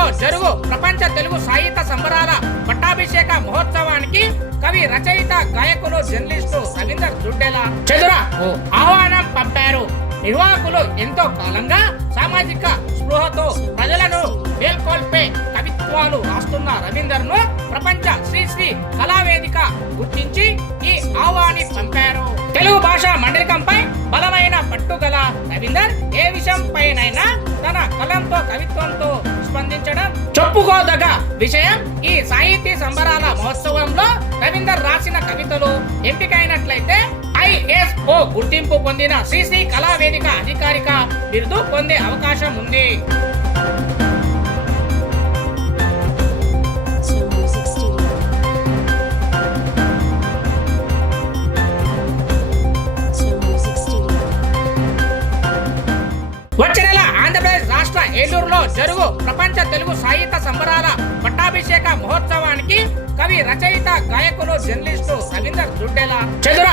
ఏలూరులో జరుగు ప్రపంచ తెలుగు సాహిత్య సంబరాల పట్టాభిషేక మహోత్సవానికి కవి, రచయిత, గాయకులు, జర్నలిస్టు రవీందర్ దుడ్డెల చెదుర ఆహ్వానం పంపారు. నిర్వాహకులు ఎంతో కాలంగా సామాజిక స్పృహతో ప్రజలను మేల్కొల్పే కవిత్వాలు రాస్తున్న రవీందర్ ను ప్రపంచ శ్రీశ్రీ కళావేదిక గుర్తించి ఈ ఆహ్వాన్ని పంపారు. తెలుగు భాష మండలికంపై బలమైన పట్టుగల రవీందర్ ఏ విషయం పైనైనా తన కలంతో, కవిత్వంతో స్పందించడం చెప్పుకోదగ్గ విషయం. ఈ సాహితీ సంబరాల మహోత్సవంలో రవీందర్ రాసిన కవితలు ఎంపికైనట్లయితే ISO గుర్తింపు పొందిన శ్రీశ్రీ కళావేదిక అధికారిక బిరుదు పొందే అవకాశం ఉంది. వచ్చే నెల ఆంధ్రప్రదేశ్ రాష్ట్ర ఏలూరులో జరుగు ప్రపంచ తెలుగు సాహిత్య సంబరాల పట్టాభిషేక మహోత్సవానికి కవి, రచయిత, గాయకులు, జర్నలిస్టు రవీందర్ దుడ్డెల చెదుర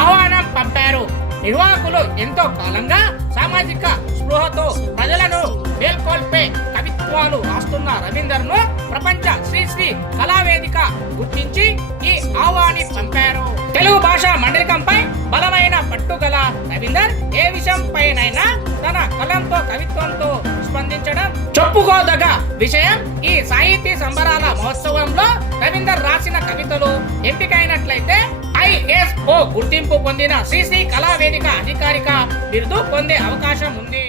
ఆహ్వానం పంపారు. నిర్వాహకులు ఎంతో కాలంగా సామాజిక స్పృహతో ప్రజలను మేల్కొల్పే కవిత్వాలు రాస్తున్న రవీందర్ ను ప్రపంచ శ్రీశ్రీ కళావేదిక గుర్తించి ఈ ఆహ్వాన్ని పంపారు. తెలుగు భాష మండలికంపై బలమైన పట్టుగల రవీందర్ ఏ విషయం పైనైనా తన కలంతో, కవిత్వంతో స్పందించడం చెప్పుకోదగ్గ విషయం. ఈ సాహితీ సంబరాల మహోత్సవంలో రవీందర్ రాసిన కవితలు ఎంపికైనట్లయితే ISO గుర్తింపు పొందిన శ్రీశ్రీ కళావేదిక అధికారిక బిరుదు పొందే అవకాశం ఉంది.